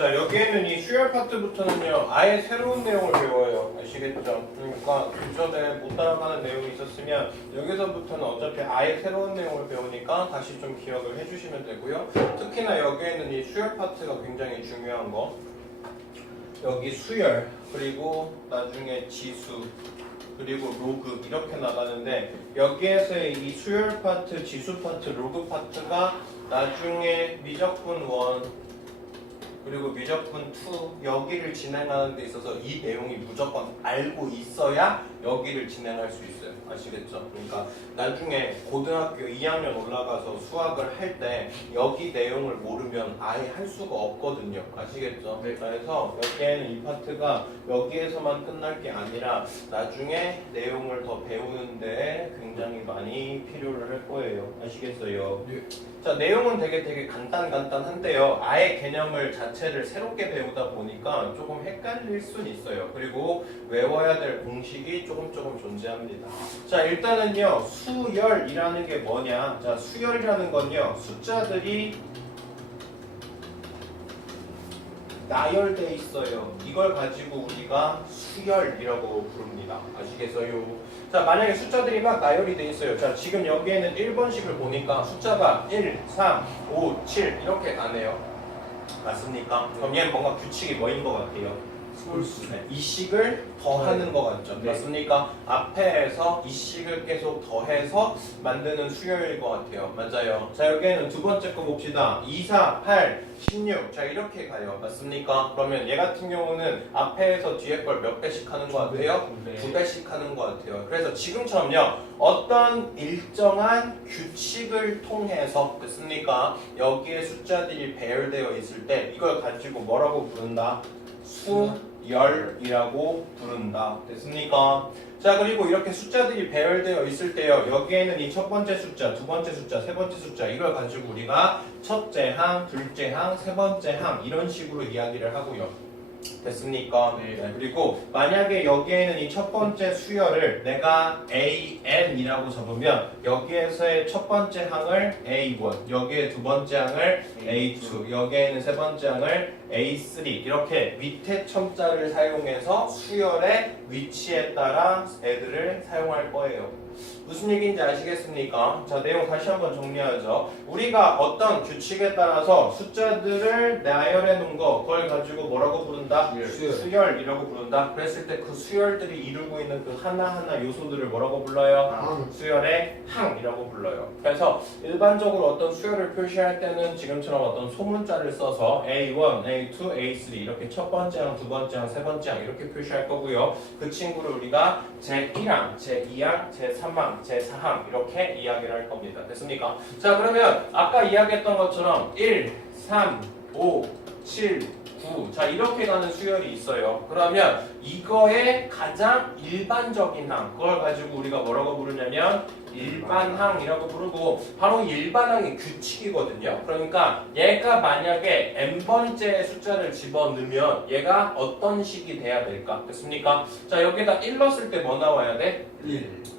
자, 여기에는 이 수열 파트부터는요, 아예 새로운 내용을 배워요. 아시겠죠? 그러니까 전에 못 따라가는 내용이 있었으면 여기서부터는 어차피 아예 새로운 내용을 배우니까 다시 좀 기억을 해주시면 되고요. 특히나 여기에는 이 수열 파트가 굉장히 중요한 거. 여기 수열, 그리고 나중에 지수, 그리고 로그 이렇게 나가는데 여기에서의 이 수열 파트, 지수 파트, 로그 파트가 나중에 미적분 1 그리고 미적분 2 여기를 진행하는 데 있어서 이 내용이 무조건 알고 있어야 여기를 진행할 수 있어요. 아시겠죠? 그러니까 나중에 고등학교 2학년 올라가서 수학을 할 때 여기 내용을 모르면 아예 할 수가 없거든요. 아시겠죠? 네. 그래서 여기에는 이 파트가 여기에서만 끝날 게 아니라 나중에 내용을 더 배우는데 굉장히 많이 필요를 할 거예요. 아시겠어요? 네. 자, 내용은 되게 간단한데요. 아예 개념을 자체를 새롭게 배우다 보니까 조금 헷갈릴 순 있어요. 그리고 외워야 될 공식이 조금 존재합니다. 자, 일단은요, 수열이라는 게 뭐냐? 자, 수열이라는 건요, 숫자들이 나열돼 있어요. 이걸 가지고 우리가 수열이라고 부릅니다. 아시겠어요? 자, 만약에 숫자들이 막 나열이 돼 있어요. 자, 지금 여기에는 1번씩을 보니까 숫자가 1, 3, 5, 7 이렇게 가네요. 맞습니까? 그럼 얘는 뭔가 규칙이 뭐인 것 같아요? 솔수. 네, 이 식을 더하는 것 같죠? 네. 맞습니까? 앞에서 이 식을 계속 더해서 만드는 수열일 것 같아요. 맞아요. 자, 여기에는 두 번째 거 봅시다. 2, 4, 8, 16. 자, 이렇게 가요. 맞습니까? 그러면 얘 같은 경우는 앞에서 뒤에 걸 몇 배씩 하는 것 같아요? 네. 두 배씩 하는 것 같아요. 그래서 지금처럼요, 어떤 일정한 규칙을 통해서 됐습니까? 여기에 숫자들이 배열되어 있을 때 이걸 가지고 뭐라고 부른다? 수열이라고 부른다. 됐습니까? 자, 그리고 이렇게 숫자들이 배열되어 있을 때요, 여기에는 이 첫 번째 숫자, 두 번째 숫자, 세 번째 숫자 이걸 가지고 우리가 첫째 항, 둘째 항, 세 번째 항 이런 식으로 이야기를 하고요. 됐습니까? 네. 그리고 만약에 여기에는 이 첫 번째 수열을 내가 AN이라고 적으면 여기에서의 첫 번째 항을 A1, 여기에 두 번째 항을 A2, 여기에는 세 번째 항을 A3 이렇게 밑에 첨자를 사용해서 수열의 위치에 따라 애들을 사용할 거예요. 무슨 얘기인지 아시겠습니까? 자, 내용 다시 한번 정리하죠. 우리가 어떤 규칙에 따라서 숫자들을 나열해 놓은 거, 그걸 가지고 뭐라고 부른다? 수열. 수열이라고 부른다. 그랬을 때 그 수열들이 이루고 있는 그 하나하나 요소들을 뭐라고 불러요? 항. 수열의 항이라고 불러요. 그래서 일반적으로 어떤 수열을 표시할 때는 지금처럼 어떤 소문자를 써서 A1, A2, A3 이렇게 첫 번째 항, 두 번째 항, 세 번째 항 이렇게 표시할 거고요. 그 친구를 우리가 제1항, 제2항, 제3항, 제4항 이렇게 이야기를 할 겁니다. 됐습니까? 자, 그러면 아까 이야기했던 것처럼 1, 3, 5, 7, 9. 자, 이렇게 가는 수열이 있어요. 그러면 이거의 가장 일반적인 항, 그걸 가지고 우리가 뭐라고 부르냐면 일반항이라고 부르고, 바로 일반항이 규칙이거든요. 그러니까 얘가 만약에 n번째 숫자를 집어넣으면 얘가 어떤 식이 돼야 될까? 됐습니까? 자, 여기다 1 넣었을 때 뭐 나와야 돼?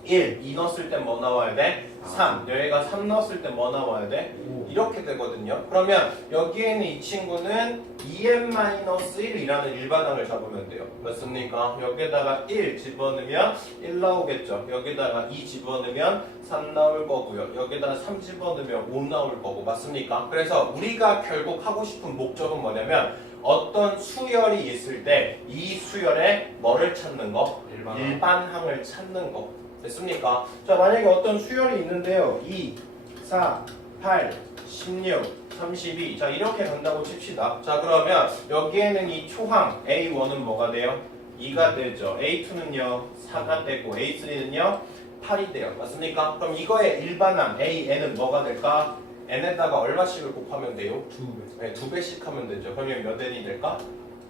1, 2 넣었을 때 뭐 나와야 돼? 3, 여기가 3 넣었을 때 뭐 나와야 돼? 5. 이렇게 되거든요. 그러면 여기에는 이 친구는 2n-1이라는 일반항을 잡으면 돼요. 맞습니까? 여기다가 1 집어넣으면 1 나오겠죠. 여기다가 2 집어넣으면 3 나올 거고요. 여기다가 3 집어넣으면 5 나올 거고. 맞습니까? 그래서 우리가 결국 하고 싶은 목적은 뭐냐면 어떤 수열이 있을 때 이 수열에 뭐를 찾는 거? 일반항을 찾는 거. 됐습니까? 자, 만약에 어떤 수열이 있는데요. 2, 4, 8, 16, 32. 자, 이렇게 간다고 칩시다. 자, 그러면 여기에는 이 초항 A1은 뭐가 돼요? 2가 되죠. A2는요 4가 되고 A3는요 8이 돼요. 맞습니까? 그럼 이거의 일반항 AN은 뭐가 될까? n에다가 얼마씩을 곱하면 돼요? 2배. 네, 2배씩 하면 되죠. 그러면 몇 n이 될까?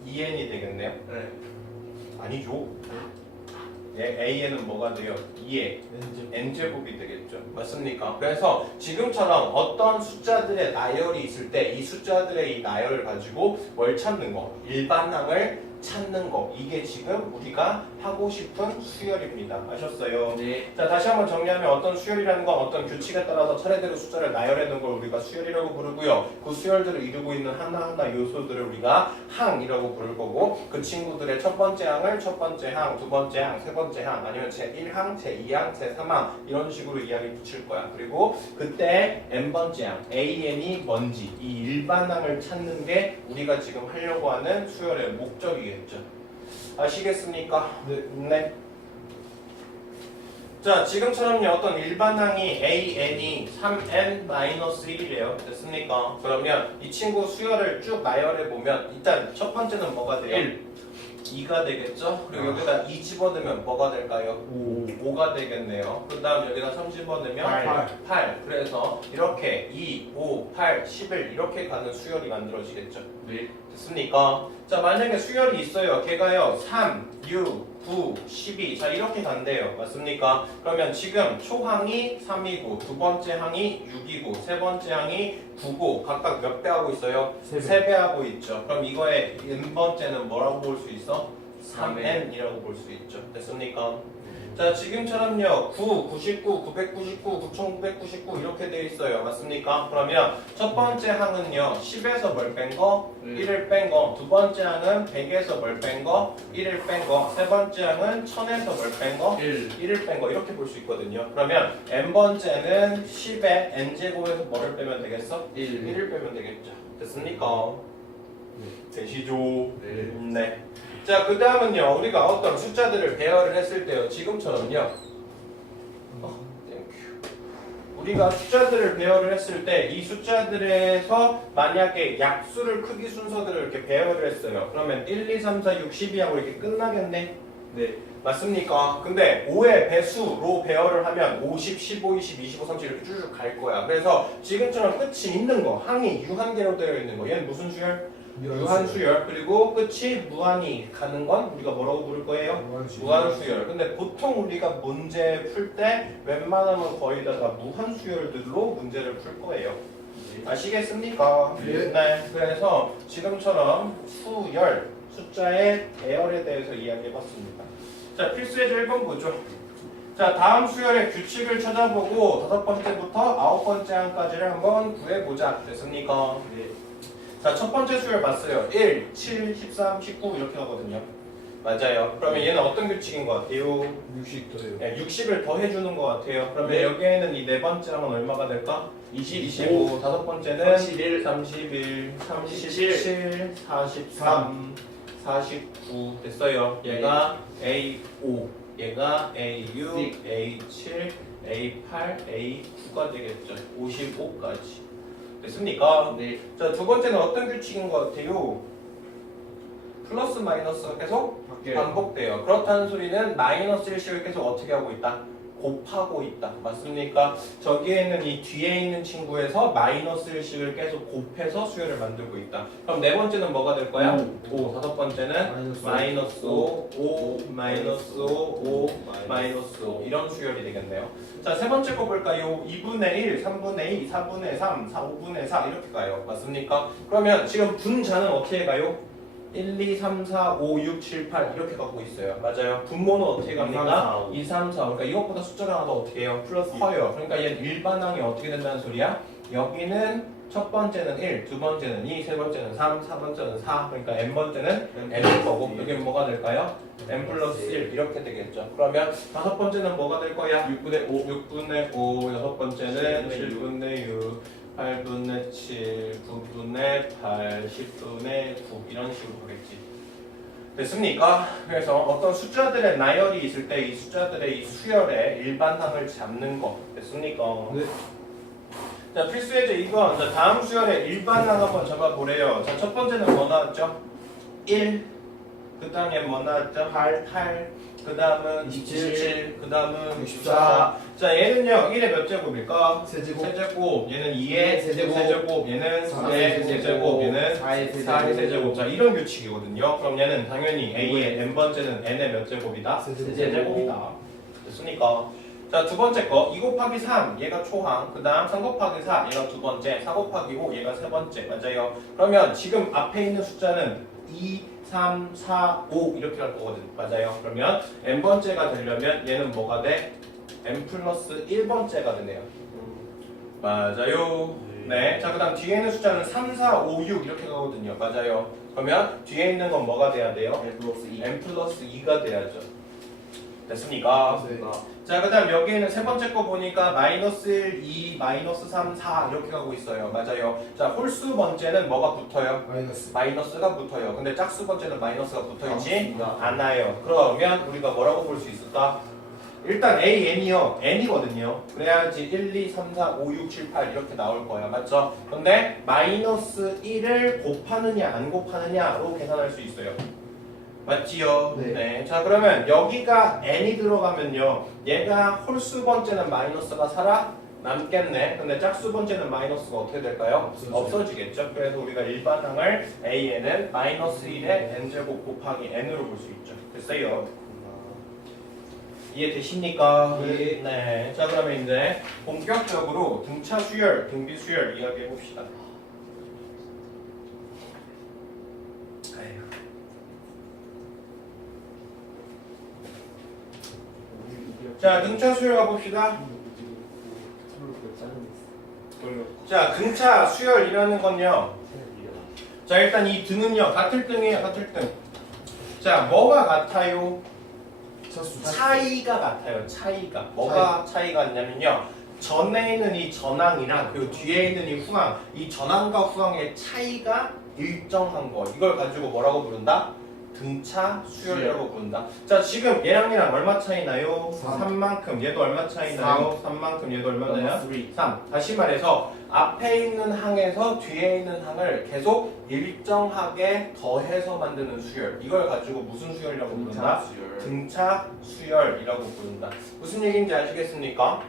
2n이 되겠네요. 네. 아니죠. AN은 뭐가 돼요? 2에 n제곱이 되겠죠. 맞습니까? 그래서 지금처럼 어떤 숫자들의 나열이 있을 때 이 숫자들의 이 나열을 가지고 뭘 찾는 거? 일반항을 찾는 거 이게 지금 우리가 하고 싶은 수열입니다. 아셨어요? 네. 자 다시 한번 정리하면 어떤 수열이라는 건 어떤 규칙에 따라서 차례대로 숫자를 나열해 놓은 걸 우리가 수열이라고 부르고요. 그 수열들을 이루고 있는 하나하나 요소들을 우리가 항이라고 부를 거고 그 친구들의 첫 번째 항을 첫 번째 항, 두 번째 항, 세 번째 항 아니면 제1항, 제2항, 제3항 이런 식으로 이야기 붙일 거야. 그리고 그때 n번째 항, AN이 뭔지 이 일반항을 찾는 게 우리가 지금 하려고 하는 수열의 목적이겠죠. 아시겠습니까? 네. 자, 지금처럼요, 어떤 일반항이 AN이 3n-1이래요. 됐습니까? 그러면 이 친구 수열을 쭉 나열해보면, 일단 첫 번째는 뭐가 돼요? 2가 되겠죠? 그리고 여기다 2 집어넣으면 뭐가 될까요? 5가 되겠네요. 그 다음 여기다 3 집어넣으면 8. 그래서 이렇게 2, 5, 8, 11 이렇게 가는 수열이 만들어지겠죠. 네. 됐습니까? 자, 만약에 수열이 있어요. 걔가요 3, 6, 9, 12 자 이렇게 간대요. 맞습니까? 그러면 지금 초항이 3이고 두 번째 항이 6이고 세 번째 항이 9고 각각 몇 배 하고 있어요? 3배 하고 있죠. 그럼 이거의 n번째는 뭐라고 볼 수 있어? 3n이라고 볼 수 있죠. 됐습니까? 자 지금처럼요 9, 99, 999, 9999 이렇게 돼 있어요. 맞습니까? 그러면 첫 번째 항은요 10에서 뭘 뺀 거? 1을 뺀 거. 두 번째 항은 100에서 뭘 뺀 거? 1을 뺀 거. 세 번째 항은 1000에서 뭘 뺀 거? 1을 뺀 거. 이렇게 볼 수 있거든요. 그러면 n번째는 10에 n제곱에서 뭐를 빼면 되겠어? 1을 빼면 되겠죠. 됐습니까? 되시죠? 네. 자, 그 다음은요, 우리가 어떤 숫자들을 배열을 했을 때요, 지금처럼요. 우리가 숫자들을 배열을 했을 때, 이 숫자들에서 만약에 약수를 크기 순서들을 이렇게 배열을 했어요. 그러면 1, 2, 3, 4, 6, 12하고 이렇게 끝나겠네? 네. 맞습니까? 근데 5의 배수로 배열을 하면 50, 15, 20, 25, 30 이렇게 쭉쭉 갈 거야. 그래서 지금처럼 끝이 있는 거, 항이 유한계로 되어 있는 거, 얘는 무슨 수열? 유한수열. 그리고 끝이 무한히 가는 건 우리가 뭐라고 부를 거예요? 무한수열. 근데 보통 우리가 문제 풀 때 웬만하면 거의 다 무한수열들로 문제를 풀 거예요. 아시겠습니까? 네. 그래서 지금처럼 수열, 숫자의 배열에 대해서 이야기해봤습니다. 자, 필수예제 1번 보죠. 자, 다음 수열의 규칙을 찾아보고 5번째부터 9번째 항까지를 한번 구해보자. 됐습니까? 네. 자, 첫 번째 수열 봤어요. 1, 7, 13, 19 이렇게 하거든요. 맞아요. 그러면 얘는 어떤 규칙인 것 같아요? 60 더해요. 네, 60을 더해주는 것 같아요. 그러면 네. 여기에는 이 네 번째 항은 얼마가 될까? 25. 다섯 번째는 31, 37, 43, 49 됐어요. 얘가 A5, 얘가 A6, A7, A8, A9가 되겠죠. 55까지. 됐습니까? 네. 자, 두 번째는 어떤 규칙인 것 같아요? 플러스 마이너스가 계속 반복돼요. 그렇다는 소리는 마이너스 1씩을 계속 어떻게 하고 있다? 곱하고 있다. 맞습니까? 저기에는 이 뒤에 있는 친구에서 마이너스 1씩을 계속 곱해서 수열을 만들고 있다. 그럼 네 번째는 뭐가 될 거야? 5. 다섯 번째는 마이너스 5, 5, 마이너스 5, 5, 마이너스 5 이런 수열이 되겠네요. 자, 세 번째 거 볼까요? 2분의 1, 3분의 2, 4분의 3, 4, 5분의 4 이렇게 가요. 맞습니까? 그러면 지금 분자는 어떻게 가요? 1, 2, 3, 4, 5, 6, 7, 8 이렇게 가고 있어요. 맞아요. 분모는 어떻게 갑니까? 2, 3, 4. 그러니까 이것보다 숫자가 하나 더 어떻게 해요? 플러스 커요. 그러니까 얘는 일반항이 어떻게 된다는 소리야? 여기는 첫 번째는 1, 두 번째는 2, 세 번째는 3, 4번째는 4. 그러니까 n번째는 n일 거고 여기는 뭐가 될까요? n 플러스 1 이렇게 되겠죠. 그러면 다섯 번째는 뭐가 될 거야? 6분의 5, 6분의 5. 여섯 번째는 7분의 6. 8분의 7, 9분의 8, 10분의 9 이런 식으로 보겠지. 됐습니까? 그래서 어떤 숫자들의 나열이 있을 때 이 숫자들의 이 수열의 일반항을 잡는 거 됐습니까? 네. 자, 필수예제 2번. 자, 다음 수열의 일반항 한번 잡아보래요. 자, 첫 번째는 뭐 나왔죠? 1. 그 다음에 뭐 나왔죠? 8. 그 다음은 27. 그 다음은 64. 자, 얘는요, 1의 몇 제곱일까? 세제곱. 얘는 2의 세제곱. 얘는 4의 세제곱. 얘는 4의 세제곱. 자, 이런 규칙이거든요. 그럼 얘는 당연히 A의 n번째는 n의 몇 제곱이다? 세제곱이다. 됐습니까? 자, 두 번째 거 2 곱하기 3 얘가 초항, 그 다음 3 곱하기 4 얘가 두 번째, 4 곱하기 5 얘가 세 번째. 맞아요. 그러면 지금 앞에 있는 숫자는 2, 3, 4, 5 이렇게 갈 거거든. 맞아요. 그러면 n번째가 되려면 얘는 뭐가 돼? n 플러스 1번째가 되네요. 맞아요. 네. 자, 그 다음 뒤에 있는 숫자는 3, 4, 5, 6 이렇게 가거든요. 맞아요. 그러면 뒤에 있는 건 뭐가 돼야 돼요? n 플러스 2. n 플러스 2가 돼야죠. 됐습니까? 네. 자, 그 다음 여기에는 세 번째 거 보니까 마이너스 1, 2, 마이너스 3, 4 이렇게 가고 있어요. 맞아요. 자, 홀수 번째는 뭐가 붙어요? 마이너스. 마이너스가 붙어요. 근데 짝수 번째는 마이너스가 붙어있지 없습니다. 않아요. 그러면 우리가 뭐라고 볼 수 있을까? 일단 a, n이요. n이거든요. 그래야지 1, 2, 3, 4, 5, 6, 7, 8 이렇게 나올 거야. 맞죠? 근데 마이너스 1을 곱하느냐 안 곱하느냐로 계산할 수 있어요. 맞지요? 네. 자, 그러면 여기가 n이 들어가면요. 얘가 홀수 번째는 마이너스가 살아 남겠네. 근데 짝수 번째는 마이너스가 어떻게 될까요? 없어지겠죠. 그래서 우리가 일반항을 an은 마이너스 1의 n제곱 곱하기 n으로 볼 수 있죠. 됐어요? 이해되십니까? 네. 네. 자, 그러면 이제 본격적으로 등차 수열, 등비 수열 이야기해 봅시다. 자, 등차 수열 가봅시다. 자, 등차 수열이라는 건요. 자, 일단 이 등은요. 같을 등이에요. 같을 등. 자, 뭐가 같아요? 차이가 같아요. 차이가. 뭐가 차이가 있냐면요. 전에 있는 이 전항이랑 그리고 뒤에 있는 이 후항. 이 전항과 후항의 차이가 일정한 거. 이걸 가지고 뭐라고 부른다? 등차 수열이라고 부른다. 자, 지금 얘랑 얘랑 얼마 차이 나요? 3만큼. 얘도 얼마 차이 나요? 3만큼. 얘도 얼마 나요? 3. 다시 말해서 앞에 있는 항에서 뒤에 있는 항을 계속 일정하게 더해서 만드는 수열. 이걸 가지고 무슨 수열이라고 부른다? 등차 수열이라고 부른다. 무슨 얘기인지 아시겠습니까?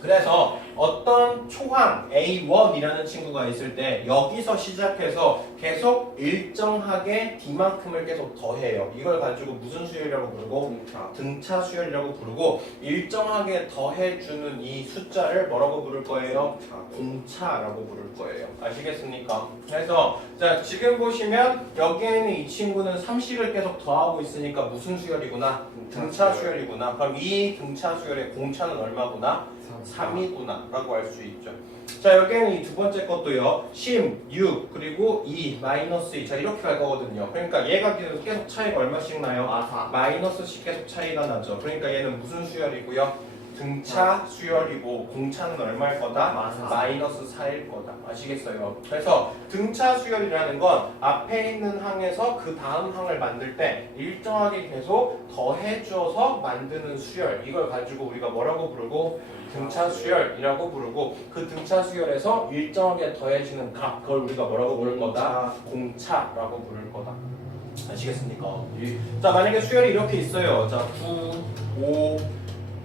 그래서 어떤 초항 A1이라는 친구가 있을 때 여기서 시작해서 계속 일정하게 D만큼을 계속 더해요. 이걸 가지고 무슨 수열이라고 부르고? 등차 수열이라고 부르고 일정하게 더해주는 이 숫자를 뭐라고 부를 거예요? 공차라고 부를 거예요. 아시겠습니까? 그래서 자, 지금 보시면 여기에는 이 친구는 3식을 계속 더하고 있으니까 무슨 수열이구나? 등차 수열이구나. 그럼 이 등차 수열의 공차는 얼마구나? 3이구나 라고 할 수 있죠. 자, 여기에는 이 두 번째 것도요. 10, 6, 그리고 2, 마이너스 2. 자, 이렇게 갈 거거든요. 그러니까 얘가 계속 차이가 얼마씩 나요? 마이너스씩 계속 차이가 나죠. 그러니까 얘는 무슨 수열이고요? 등차 수열이고 공차는 얼마일 거다? 마이너스 4일 거다. 아시겠어요? 그래서 등차 수열이라는 건 앞에 있는 항에서 그 다음 항을 만들 때 일정하게 계속 더해줘서 만드는 수열. 이걸 가지고 우리가 뭐라고 부르고? 등차 수열이라고 부르고 그 등차 수열에서 일정하게 더해지는 값. 그걸 우리가 뭐라고 부를 거다? 공차라고 부를 거다. 아시겠습니까? 자, 만약에 수열이 이렇게 있어요. 자, 9, 5,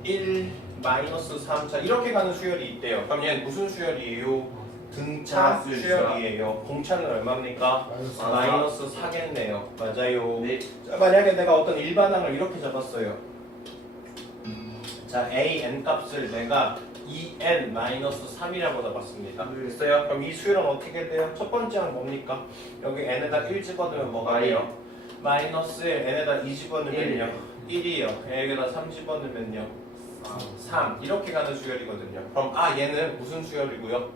1, 마이너스 3. 자, 이렇게 가는 수열이 있대요. 그럼 얘는 무슨 수열이에요? 등차 수열이에요. 공차는 얼마입니까? 마이너스 4겠네요. 맞아요. 네. 자, 만약에 내가 어떤 일반항을 이렇게 잡았어요. 자, a, n 값을 내가 2n-3이라고 잡았습니다. 됐어요? 그럼 이 수열은 어떻게 돼요? 첫 번째 항 뭡니까? 여기 n에다 1 집어넣으면 뭐가 돼요? 마이너스 1, n에다 2 집어넣으면요? 1이요. 여기다 3 집어넣으면요? 3. 이렇게 가는 수열이거든요. 그럼 얘는 무슨 수열이고요?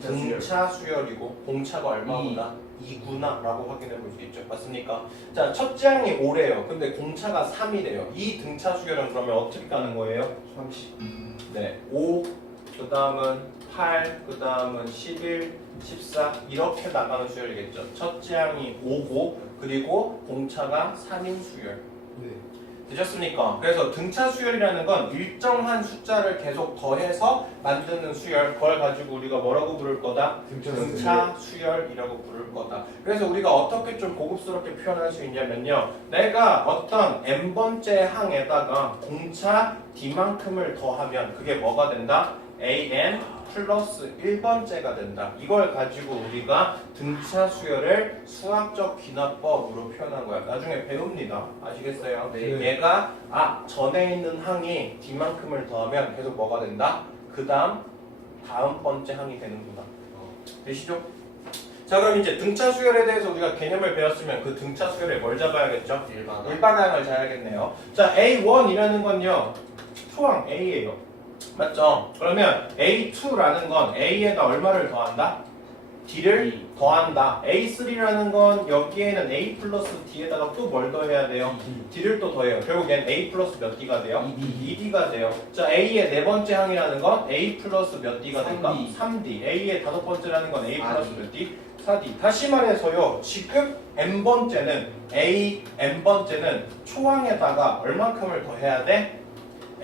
등차 수열이고 공차가 얼마구나? 2구나 라고 확인해 볼 수 있죠. 맞습니까? 자, 첫째 항이 5래요. 근데 공차가 3이래요. 이 등차 수열은 그러면 어떻게 가는 거예요? 30. 네, 5, 그 다음은 8, 그 다음은 11, 14 이렇게 나가는 수열이겠죠. 첫째 항이 5고 그리고 공차가 3인 수열. 네. 되셨습니까? 그래서 등차 수열이라는 건 일정한 숫자를 계속 더해서 만드는 수열. 그걸 가지고 우리가 뭐라고 부를 거다? 등차 수열이라고 부를 거다. 그래서 우리가 어떻게 좀 고급스럽게 표현할 수 있냐면요. 내가 어떤 n번째 항에다가 공차 d만큼을 더하면 그게 뭐가 된다? an 플러스 1번째가 된다. 이걸 가지고 우리가 등차 수열을 수학적 귀납법으로 표현한 거야. 나중에 배웁니다. 아시겠어요? 네. 얘가 전에 있는 항이 d만큼을 더하면 계속 뭐가 된다? 그 다음 번째 항이 되는구나. 되시죠? 자 그럼 이제 등차 수열에 대해서 우리가 개념을 배웠으면 그 등차 수열에 뭘 잡아야겠죠? 일반항을 잡아야겠네요. 자 A1이라는 건요 초항 A예요. 맞죠? 그러면 A2라는 건 A에다 얼마를 더한다? D를 더한다. A3라는 건 여기에는 A 플러스 D에다가 또 뭘 더해야 돼요? D를 또 더해요. 결국엔 A 플러스 몇 D가 돼요? 2D가 돼요. 자 A의 네 번째 항이라는 건 A 플러스 몇 D가 될까? 3D. A의 다섯 번째라는 건 A 플러스 몇 D? 4D. 다시 말해서요. 지금 N번째는 A N번째는 초항에다가 얼만큼을 더해야 돼?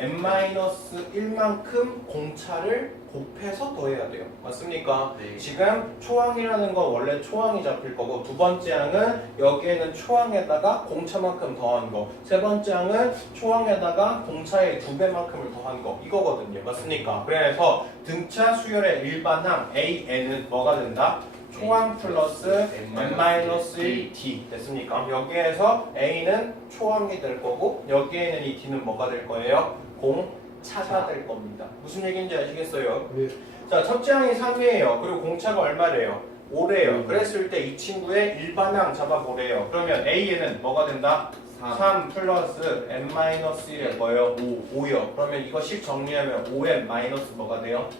n-1만큼 공차를 곱해서 더해야 돼요. 맞습니까? 네. 지금 초항이라는 건 원래 초항이 잡힐 거고 두 번째 항은 여기에는 초항에다가 공차만큼 더한 거, 세 번째 항은 초항에다가 공차의 2배만큼을 더한 거 이거거든요. 맞습니까? 그래서 등차 수열의 일반항 AN은 뭐가 된다? 초항 플러스 n-1d 됐습니까? 여기에서 A는 초항이 될 거고 여기에는 이 D는 뭐가 될 거예요? 공차가 될 겁니다. 무슨 얘기인지 아시겠어요? 네. 자, 첫째 항이 3이에요. 그리고 공차가 얼마래요? 5래요. 그랬을 때 이 친구의 일반항 잡아보래요. 그러면 A에는 뭐가 된다? 3 플러스 n-1의 뭐예요? 5요. 그러면 이거씩 정리하면 5n 마이너스 뭐가 돼요?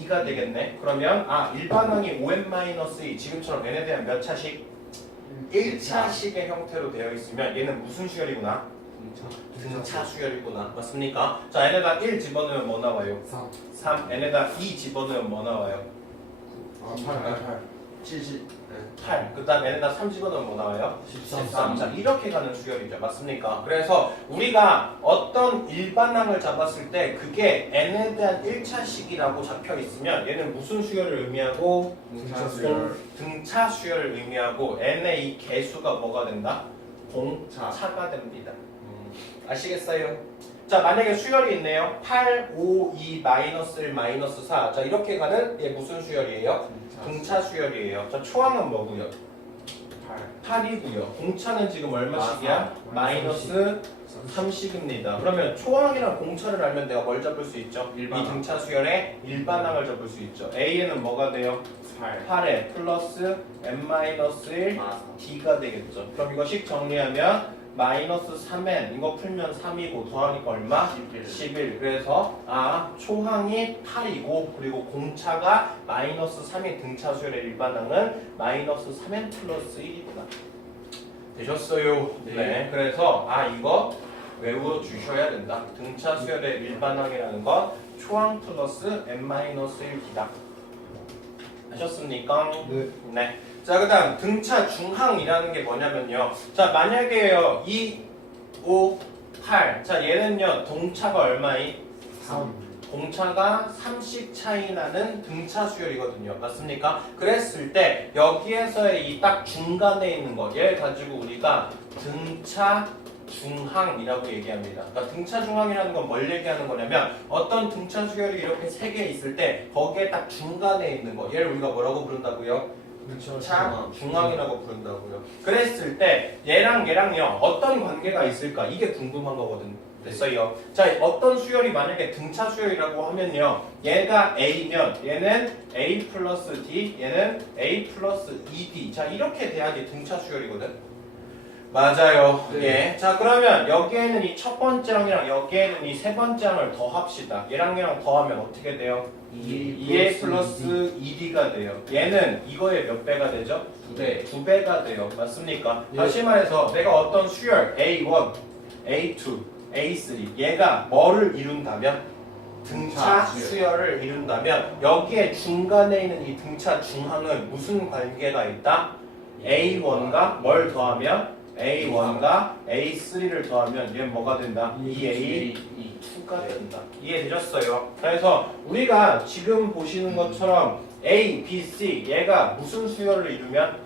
2가 되겠네. 그러면 일반항이 5n-2 지금처럼 n에 대한 몇 차식? 1차식의 형태로 되어 있으면 얘는 무슨 수열이구나? 등차 수열이구나. 맞습니까? 자, n에다 1 집어넣으면 뭐 나와요? 3. n에다 2 집어넣으면 뭐 나와요? 8. 8. 그 다음 n에다 3 집어넣으면 뭐 나와요? 13. 자, 이렇게 가는 수열이죠. 맞습니까? 그래서 우리가 어떤 일반항을 잡았을 때 그게 n에 대한 1차식이라고 잡혀 있으면 얘는 무슨 수열을 의미하고? 등차 수열을 의미하고 n의 이 개수가 뭐가 된다? 공차가 됩니다. 아시겠어요? 자, 만약에 수열이 있네요. 8, 5, 2, 마이너스 1, 마이너스 4. 자, 이렇게 가는 얘 무슨 수열이에요? 등차 수열이에요. 자, 초항은 뭐고요? 8이고요. 공차는 지금 얼마씩이야? 마이너스 30입니다. 그러면 초항이랑 공차를 알면 내가 뭘 잡을 수 있죠? 이 등차 수열의 일반항을 잡을 수 있죠. A에는 뭐가 돼요? 8에 플러스 n-1 D가 되겠죠. 그럼 이거씩 정리하면 마이너스 3n 이거 풀면 3이고 더하니까 얼마? 11. 그래서 초항이 8이고 그리고 공차가 마이너스 3인 등차 수열의 일반항은 마이너스 3n 플러스 1이구나. 되셨어요? 네. 그래서 이거 외워주셔야 된다. 등차 수열의 일반항이라는 건 초항 플러스 n-1d다. 하셨습니까? 네. 자, 그 다음 등차 중항이라는 게 뭐냐면요. 자, 만약에요 2, 5, 8. 자, 얘는요 동차가 얼마이? 3. 공차가 3씩 차이 나는 등차 수열이거든요. 맞습니까? 그랬을 때 여기에서의 이 딱 중간에 있는 거 얘를 가지고 우리가 등차 중항이라고 얘기합니다. 그러니까 등차 중항이라는 건 뭘 얘기하는 거냐면 어떤 등차 수열이 이렇게 세 개 있을 때 거기에 딱 중간에 있는 거 얘를 우리가 뭐라고 부른다고요? 차 중항이라고 부른다고요. 그랬을 때 얘랑 얘랑요 어떤 관계가 있을까? 이게 궁금한 거거든. 됐어요. 자, 어떤 수열이 만약에 등차 수열이라고 하면요 얘가 A면 얘는 A 플러스 D 얘는 A 플러스 2D 자 이렇게 돼야지 등차 수열이거든. 맞아요. 예. 자, 그러면 여기에는 이 첫 번째 항이랑 여기에는 이 세 번째 항을 더합시다. 얘랑 얘랑 더하면 어떻게 돼요? 2A 플러스 2D가 돼요. 얘는 이거의 몇 배가 되죠? 2배. 2배가 돼요. 맞습니까? 다시 말해서 내가 어떤 수열 A1, A2, A3 얘가 뭐를 이룬다면? 등차 수열을 이룬다면 여기에 중간에 있는 이 등차 중항은 무슨 관계가 있다? A1가 뭘 더하면? A1과 A3를 더하면 얘는 뭐가 된다? 2A2가 된다. 이해되셨어요? 그래서 우리가 지금 보시는 것처럼 A, B, C 얘가 무슨 수열을 이루면?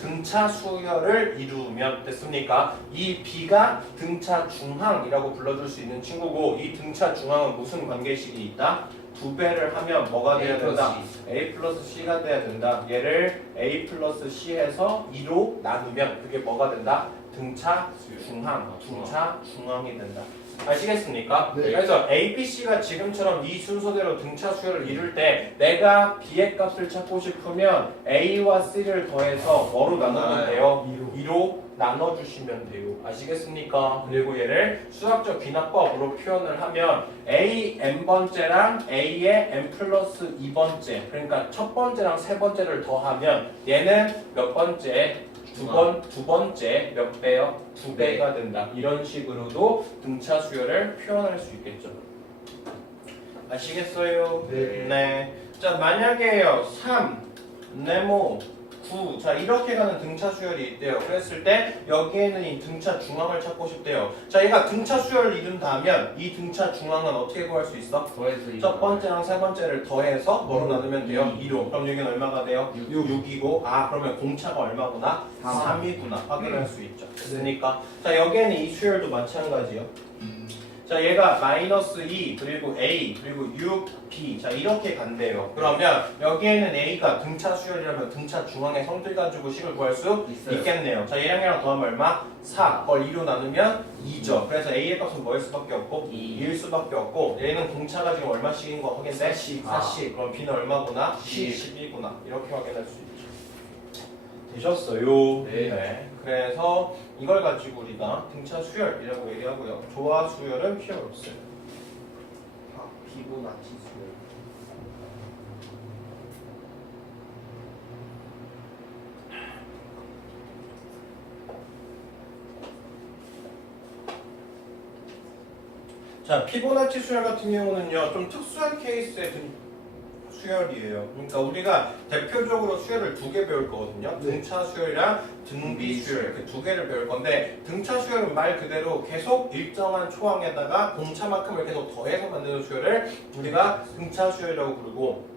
등차 수열을 이루면 됐습니까? 이 B가 등차 중항이라고 불러줄 수 있는 친구고 이 등차 중항은 무슨 관계식이 있다? 2배를 하면 뭐가 돼야 된다? A 플러스 C가 돼야 된다. 얘를 A 플러스 C 해서 2로 나누면 그게 뭐가 된다? 등차 중항, 등차 중항이 된다. 아시겠습니까? 네. 그래서 A, B, C가 지금처럼 이 순서대로 등차 수열을 이룰 때 내가 B의 값을 찾고 싶으면 A와 C를 더해서 뭐로 나누면 돼요? 2로 나눠주시면 돼요. 아시겠습니까? 그리고 얘를 수학적 귀납법으로 표현을 하면 A n번째랑 A의 n 플러스 2번째, 그러니까 첫 번째랑 세 번째를 더하면 얘는 몇 번째? 두 번째 몇 배요? 2배가 된다. 이런 식으로도 등차 수열을 표현할 수 있겠죠. 아시겠어요? 네. 자, 만약에요 3, 네모, 9. 자, 이렇게 가는 등차 수열이 있대요. 그랬을 때 여기에는 이 등차 중앙을 찾고 싶대요. 자, 얘가 등차 수열을 이룬다면 이 등차 중앙은 어떻게 구할 수 있어? 첫 번째랑 세 번째를 더해서 뭐로 나누면 돼요? 2로. 그럼 여기는 얼마가 돼요? 6이고 그러면 공차가 얼마구나? 3이구나. 확인할 수 있죠. 됐으니까. 자, 여기에는 이 수열도 마찬가지요. 자, 얘가 마이너스 2 그리고 A 그리고 6 B 자 이렇게 간대요. 그러면 여기에는 A가 등차 수열이라면 등차 중앙의 성질 가지고 식을 구할 수 있겠네요. 자, 얘랑 더하면 얼마? 4 그걸 2로 나누면 2죠. 그래서 A의 값은 뭐일 수밖에 없고 2일 수밖에 없고 얘는 공차가 지금 얼마씩인 거 확인돼? 40 그럼 B는 얼마구나? 10이구나. 이렇게 확인할 수 있죠. 되셨어요? 네. 그래서 이걸 가지고 우리가 등차 수열이라고 얘기하고요. 조화 수열은 필요 없어요. 피보나치 수열. 자, 피보나치 수열 같은 경우는요, 좀 특수한 케이스의 수열이에요. 그러니까 우리가 대표적으로 수열을 2개 배울 거거든요. 네. 등차 수열이랑 등비 수열 이렇게 2개를 배울 건데 등차 수열은 말 그대로 계속 일정한 초항에다가 공차만큼을 계속 더해서 만드는 수열을 우리가 등차 수열이라고 부르고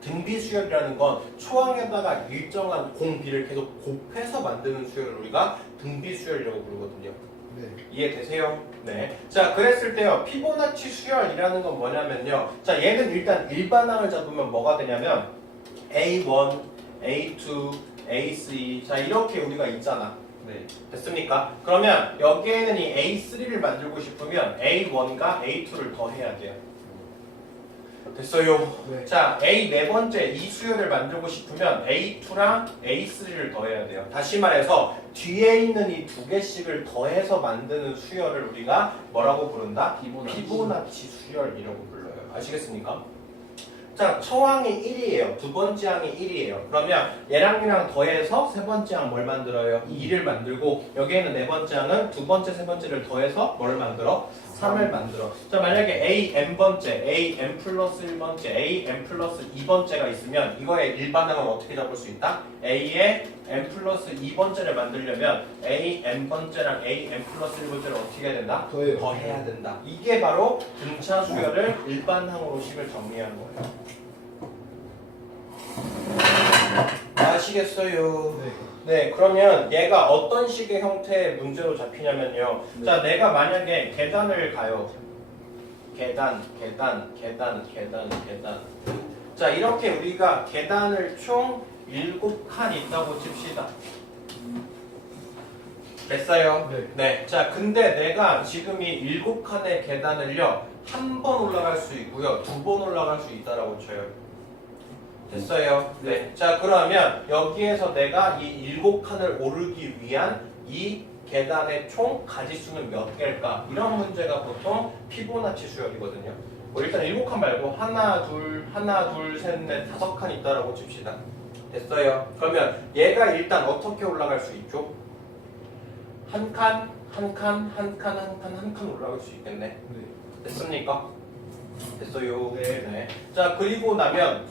등비 수열이라는 건 초항에다가 일정한 공비를 계속 곱해서 만드는 수열을 우리가 등비 수열이라고 부르거든요. 네. 이해되세요? 네. 자, 그랬을 때요. 피보나치 수열이라는 건 뭐냐면요. 자, 얘는 일단 일반항을 잡으면 뭐가 되냐면 A1, A2, A3 자, 이렇게 우리가 있잖아. 네. 됐습니까? 그러면 여기에는 이 A3를 만들고 싶으면 A1과 A2를 더해야 돼요. 됐어요? 네. 자, A 네 번째 이 수열을 만들고 싶으면 A2랑 A3를 더해야 돼요. 다시 말해서 뒤에 있는 이 2개씩을 더해서 만드는 수열을 우리가 뭐라고 부른다? 피보나치 수열이라고 불러요. 아시겠습니까? 자, 처항이 1이에요. 두 번째 항이 1이에요. 그러면 얘랑 더해서 세 번째 항 뭘 만들어요? 2를 만들고 여기에는 네 번째 항은 두 번째, 세 번째를 더해서 뭘 만들어? 3을 만들어. 자, 만약에 A n번째, A n 플러스 1번째, A n 플러스 2번째가 있으면 이거의 일반항은 어떻게 잡을 수 있다? A의 n 플러스 2번째를 만들려면 A n번째랑 A n 플러스 1번째를 어떻게 해야 된다? 더해야 된다. 이게 바로 등차 수열을 일반항으로 식을 정리하는 거예요. 아시겠어요? 네. 네, 그러면 얘가 어떤 식의 형태의 문제로 잡히냐면요. 네. 자, 내가 만약에 계단을 가요. 계단. 자, 이렇게 우리가 계단을 총 7칸 있다고 칩시다. 됐어요? 네. 네. 자, 근데 내가 지금 이 7칸의 계단을요, 한 번 올라갈 수 있고요, 2번 올라갈 수 있다라고 쳐요. 됐어요? 네. 자, 그러면 여기에서 내가 이 7칸을 오르기 위한 이 계단의 총 가지수는 몇 개일까? 이런 문제가 보통 피보나치 수열이거든요. 뭐 일단 7칸 말고 하나, 둘, 셋, 넷, 5칸 있다라고 칩시다. 됐어요? 그러면 얘가 일단 어떻게 올라갈 수 있죠? 한 칸 올라갈 수 있겠네. 네. 됐습니까? 됐어요. 네. 자, 그리고 나면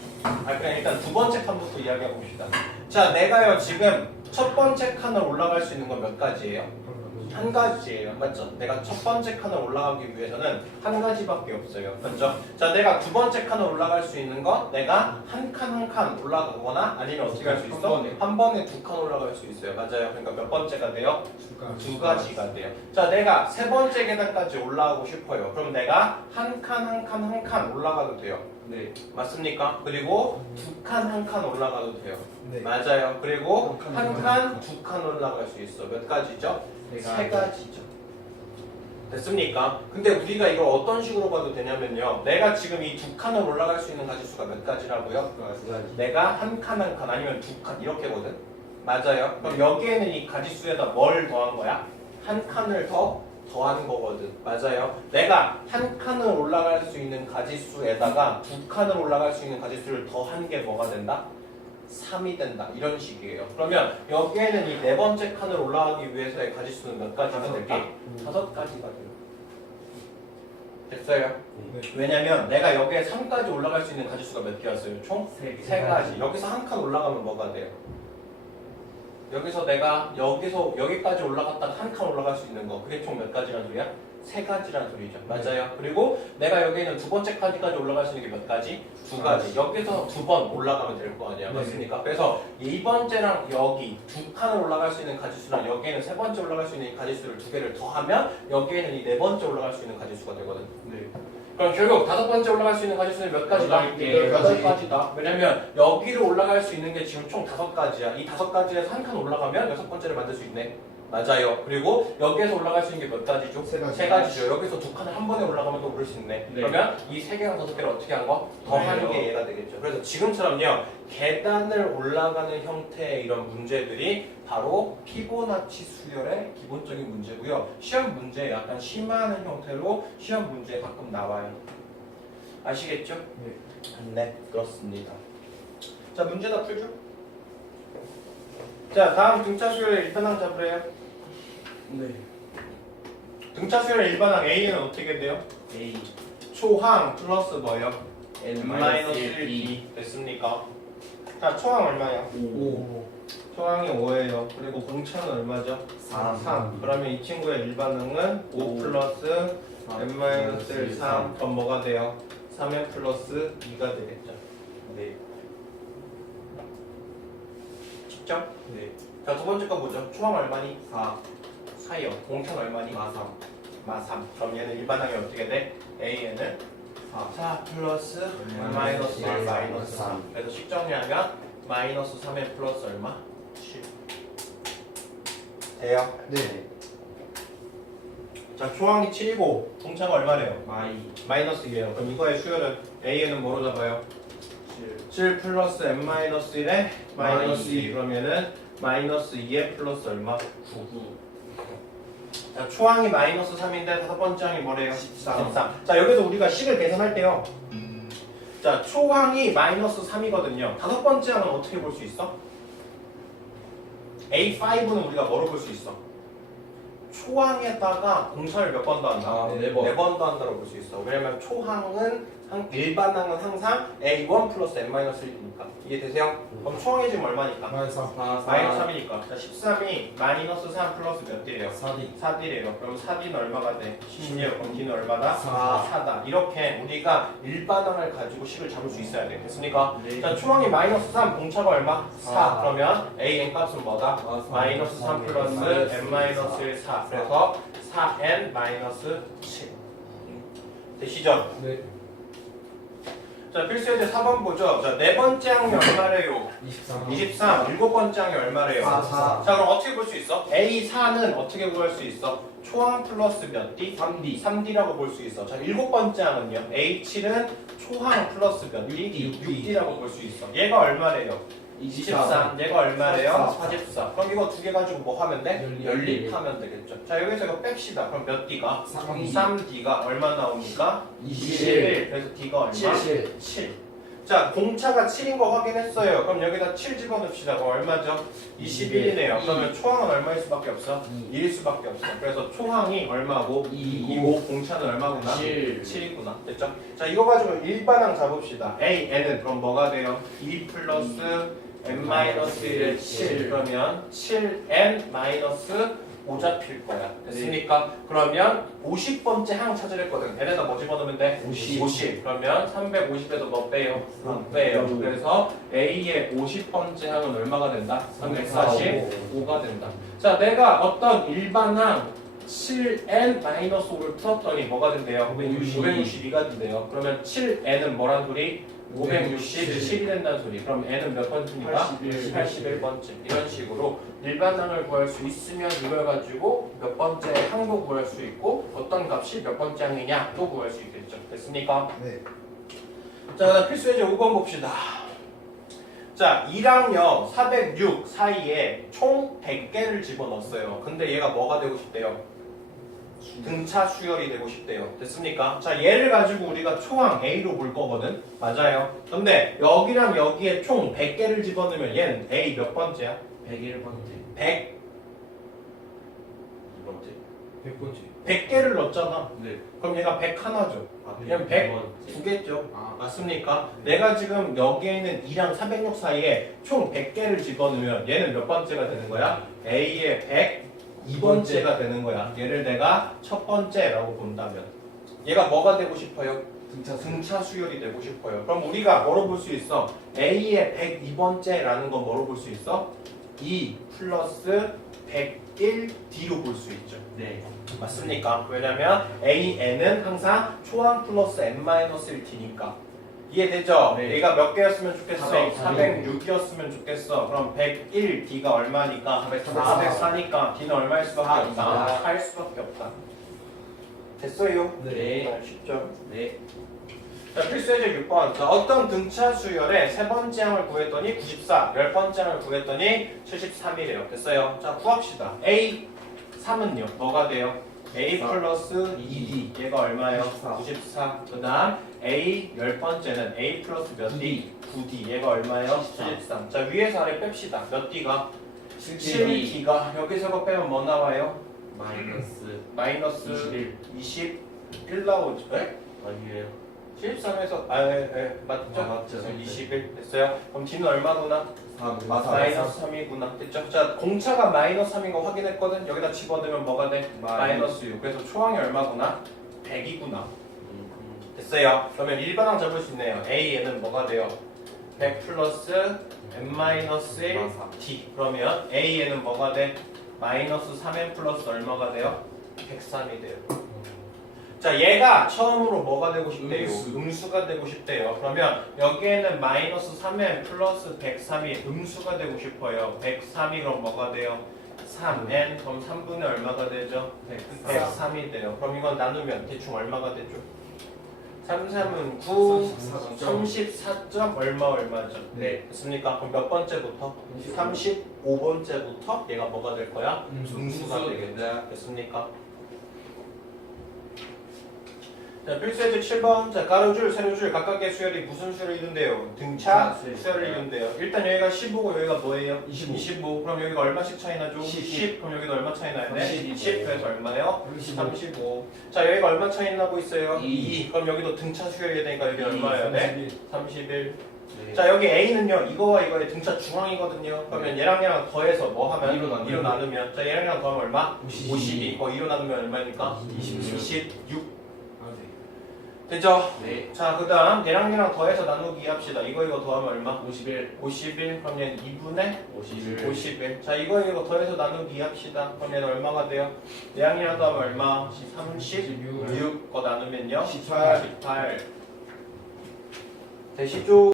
그냥 일단 두 번째 칸부터 이야기해 봅시다. 자, 내가요 지금 첫 번째 칸을 올라갈 수 있는 건 몇 가지예요? 한 가지예요. 맞죠? 내가 첫 번째 칸을 올라가기 위해서는 한 가지밖에 없어요. 맞죠? 자, 내가 두 번째 칸을 올라갈 수 있는 건 내가 한 칸 올라가거나 아니면 어떻게 할 수 있어? 한 번에 2칸 올라갈 수 있어요. 맞아요. 그러니까 몇 번째가 돼요? 두 가지가 돼요. 자, 내가 세 번째 계단까지 올라가고 싶어요. 그럼 내가 한 칸 올라가도 돼요. 네. 맞습니까? 그리고 2칸 올라가도 돼요. 네. 맞아요. 그리고 한 칸, 칸, 2칸 올라갈 수 있어. 몇 가지죠? 네 세 가지죠. 됐습니까? 근데 우리가 이걸 어떤 식으로 봐도 되냐면요. 내가 지금 이 두 칸을 올라갈 수 있는 가지수가 몇 가지라고요? 내가 한 칸 한 칸 아니면 두 칸 이렇게거든. 맞아요. 그럼 여기에는 이 가지수에다 뭘 더한 거야? 한 칸을 더한 거거든. 맞아요. 내가 한 칸을 올라갈 수 있는 가지수에다가 두 칸을 올라갈 수 있는 가지수를 더한 게 뭐가 된다? 3이 된다. 이런 식이에요. 그러면 여기에는 이 네 번째 칸을 올라가기 위해서의 가지수는 몇 가지가 될까? 5가지가 돼요. 됐어요? 왜냐면 내가 여기에 3까지 올라갈 수 있는 가지수가 몇 개였어요? 총? 3가지. 여기서 한 칸 올라가면 뭐가 돼요? 여기서 내가 여기까지 올라갔다가 한 칸 올라갈 수 있는 거 그게 총 몇 가지란 소리야? 3가지란 소리죠. 맞아요. 그리고 내가 여기는 두 번째 칸까지 올라갈 수 있는 게 몇 가지? 2가지. 여기서 두 번 올라가면 될 거 아니야. 맞습니까? 그래서 이 번째랑 여기 두 칸을 올라갈 수 있는 가지수랑 여기에는 세 번째 올라갈 수 있는 가지수를 두 개를 더하면 여기에는 이 네 번째 올라갈 수 있는 가지수가 되거든. 그럼 결국 다섯 번째 올라갈 수 있는 가지수는 몇 가지다? 8가지다. 왜냐면 여기로 올라갈 수 있는 게 지금 총 5가지야. 이 5가지에서 한 칸 올라가면 여섯 번째를 만들 수 있네. 맞아요. 그리고 여기에서 올라갈 수 있는 게 몇 가지죠? 3가지죠. 여기서 두 칸을 한 번에 올라가면 또 그럴 수 있네. 그러면 이 3개랑 5개를 어떻게 한 거? 더하는 게 얘가 되겠죠. 그래서 지금처럼요. 계단을 올라가는 형태의 이런 문제들이 바로 피보나치 수열의 기본적인 문제고요. 시험 문제에 약간 심화하는 형태로 시험 문제에 가끔 나와요. 아시겠죠? 네, 그렇습니다. 자, 문제 다 풀죠? 자, 다음 등차 수열의 일반항 잡으래요. 등차 수열의 일반항 A는 어떻게 돼요? A 초항 플러스 뭐요? N-1 됐습니까? 자, 초항 얼마야? 5. 초항이 5예요. 그리고 공차는 얼마죠? 3. 그러면 이 친구의 일반항은 5 플러스 n-1 3. 그럼 뭐가 돼요? 3n 플러스 2가 되겠죠. 네. 쉽죠? 네. 자, 두 번째 거 뭐죠? 초항 얼마니? 4 4요. 공차는 얼마니? 마삼 마 3. 그럼 얘는 일반항이 어떻게 돼? A에는 4 플러스 마이너스 1 마이너스 3. 그래서 식정리하면 마이너스 3의 플러스 얼마? 7. 돼요? 네. 자, 초항이 7이고 공차가 얼마래요? 마이 마이너스 2예요. 그럼 이거의 수열은 A에는 뭐로 잡아요? 7 플러스 n 마이너스 1에 마이너스 2. 그러면은 마이너스 2에 플러스 얼마? 9. 자, 초항이 마이너스 3인데 다섯 번째 항이 뭐래요? 13. 자, 여기서 우리가 식을 계산할 때요. 자, 초항이 마이너스 3이거든요. 다섯 번째 항은 어떻게 볼 수 있어? A5는 우리가 뭐로 볼 수 있어? 초항에다가 공차를 몇 번 더한다? 네 번. 4번 더한다고 볼 수 있어. 왜냐면 초항은 일반항은 항상 A1 플러스 N-1이니까. 이해되세요? 그럼 초항이 지금 얼마니까? 마이너스 3. 마이너스 3이니까. 자, 13이 마이너스 3 플러스 몇 D래요? 4D. 4D래요. 그럼 4D는 얼마가 돼? 16. 그럼 D는 얼마다? 4. 4다. 이렇게 우리가 일반항을 가지고 식을 잡을 수 있어야 돼. 됐습니까? 네. 자, 초항이 마이너스 3, 공차가 얼마? 4. 4. 그러면 A, N 값은 뭐다? 마이너스 3 플러스 N-1 4. 그래서 4N 마이너스 7. 되시죠? 네. 자, 필수예제 4번 보죠. 자, 네 번째 항이 얼마래요? 23. 23. 일곱 번째 항이 얼마래요? 4. 자, 그럼 어떻게 볼 수 있어? A4는 어떻게 구할 수 있어? 초항 플러스 몇 D? 3D 3D라고 볼 수 있어. 자, 일곱 번째 항은요. A7은 초항 플러스 몇 D? 6D라고 볼 수 있어. 얘가 얼마래요? 23. 얘가 얼마래요? 44. 그럼 이거 두 개 가지고 뭐 하면 돼? 연립하면 되겠죠. 자, 여기서 이거 뺍시다. 그럼 몇 D가? 3D가 얼마 나옵니까? 21. 그래서 D가 얼마? 7. 자, 공차가 7인 거 확인했어요. 그럼 여기다 7 집어넣읍시다. 그럼 얼마죠? 21이네요. 그러면 초항은 얼마일 수밖에 없어? 2일 수밖에 없어. 그래서 초항이 얼마고? 2고 공차는 얼마구나? 7이구나. 됐죠? 자, 이거 가지고 일반항 잡읍시다. A, N은 그럼 뭐가 돼요? 2 플러스 n-1의 7. 그러면 7n-5 잡힐 거야. 됐습니까? 그러면 50번째 항 찾으랬거든. n에다 뭐 집어넣으면 돼? 50. 그러면 350에서 뭐 빼요? 3 빼요. 그래서 A의 50번째 항은 얼마가 된다? 345가 된다. 자, 내가 어떤 일반항 7n-5를 풀었더니 뭐가 된대요? 562가 된대요. 그러면 7n은 뭐란 소리? 567이 된다는 소리. 그럼 n은 몇 번째입니까? 81번째. 이런 식으로 일반항을 구할 수 있으면 이걸 가지고 몇 번째 항도 구할 수 있고 어떤 값이 몇 번째 항이냐 또 구할 수 있겠죠. 됐습니까? 네. 자, 그다음 필수 예제 5번 봅시다. 자, 2랑 406 사이에 총 100개를 집어넣었어요. 근데 얘가 뭐가 되고 싶대요? 등차 수열이 되고 싶대요. 됐습니까? 자, 얘를 가지고 우리가 초항 A로 볼 거거든. 맞아요. 근데 여기랑 여기에 총 100개를 집어넣으면 얘는 A 몇 번째야? 101번째 100. 2번째 100번째. 100개를 넣었잖아. 네 그럼 얘가 100 하나죠. 그냥 100 두겠죠. 아, 맞습니까? 내가 지금 여기에 있는 2랑 406 사이에 총 100개를 집어넣으면 얘는 몇 번째가 되는 거야? A의 102번째가 되는 거야. 얘를 내가 첫 번째라고 본다면 얘가 뭐가 되고 싶어요? 등차 수열이 되고 싶어요. 그럼 우리가 뭐로 볼 수 있어? A의 102번째라는 건 뭐로 볼 수 있어? 2 플러스 101D로 볼 수 있죠. 네 맞습니까? 왜냐면 AN은 항상 초항 플러스 N-1D니까 이해되죠? 네. 얘가 몇 개였으면 좋겠어? 406. 406이었으면 좋겠어. 그럼 101D가 얼마니까? 404. 404니까 D는 얼마일 수밖에 없다? 4. 4일 수밖에 없다. 됐어요? 네. 쉽죠? 네 자, 필수 예제 6번. 자, 어떤 등차 수열의 세 번째 항을 구했더니 94, 열 번째 항을 구했더니 73이래요. 됐어요? 자, 구합시다. A 3은요. 뭐가 돼요? A 플러스 2D. 얘가 얼마예요? 94. 94. 그 다음 A 열 번째는 A 플러스 몇 D? 9D. 얘가 얼마예요? 73. 자, 위에서 아래 뺍시다. 몇 D가? 7D가. 여기서 거 빼면 뭐 나와요? 마이너스 마이너스 21 21 나오죠. 네? 아니에요 73에서 맞죠? 맞죠. 그래서 21 됐어요. 그럼 D는 얼마구나? 3 마이너스 3이구나. 됐죠? 자, 공차가 마이너스 3인 거 확인했거든. 여기다 집어넣으면 뭐가 돼? 마이너스 6. 그래서 초항이 얼마구나? 100이구나. 됐어요. 그러면 일반항 잡을 수 있네요. A에는 뭐가 돼요? 100 플러스 n-1 d. 그러면 A에는 뭐가 돼? 마이너스 3n 플러스 얼마가 돼요? 103이 돼요. 자, 얘가 처음으로 뭐가 되고 싶대요? 음수가 되고 싶대요. 그러면 여기에는 마이너스 3n 플러스 103이 음수가 되고 싶어요. 103이 그럼 뭐가 돼요? 3n. 그럼 3분의 얼마가 되죠? 103이 돼요. 그럼 이건 나누면 대충 얼마가 되죠? 3, 3은 9, 34점 얼마죠? 네. 됐습니까? 그럼 몇 번째부터? 35번째부터 얘가 뭐가 될 거야? 음수가 되겠죠? 됐습니까? 자, 필수 예제 7번. 자, 가로줄, 세로줄 각각의 수열이 무슨 수열을 이룬대요? 등차 수열을 이룬대요. 일단 여기가 15고 여기가 뭐예요? 25. 그럼 여기가 얼마씩 차이 나죠? 10. 그럼 여기도 얼마 차이 나야 돼? 10. 그래서 얼마요? 35. 자, 여기가 얼마 차이 나고 있어요? 2. 그럼 여기도 등차 수열이 되니까 여기 얼마여야 돼? 31. 자, 여기 A는요, 이거와 이거의 등차 중앙이거든요. 그러면 얘랑 얘랑 더해서 뭐 하면? 2로 나누면. 자, 얘랑 얘랑 더하면 얼마? 52. 2로 나누면 얼마입니까? 26. 되죠? 네 자, 그 다음 얘랑 얘랑 더해서 나누기 합시다. 이거 더하면 얼마? 51 51. 그럼 얘는 2분의 51 51. 자, 이거 더해서 나누기 합시다. 그럼 얘는 얼마가 돼요? 얘랑 얘랑 더하면 얼마? 36. 거 나누면요? 18. 18. 되시죠?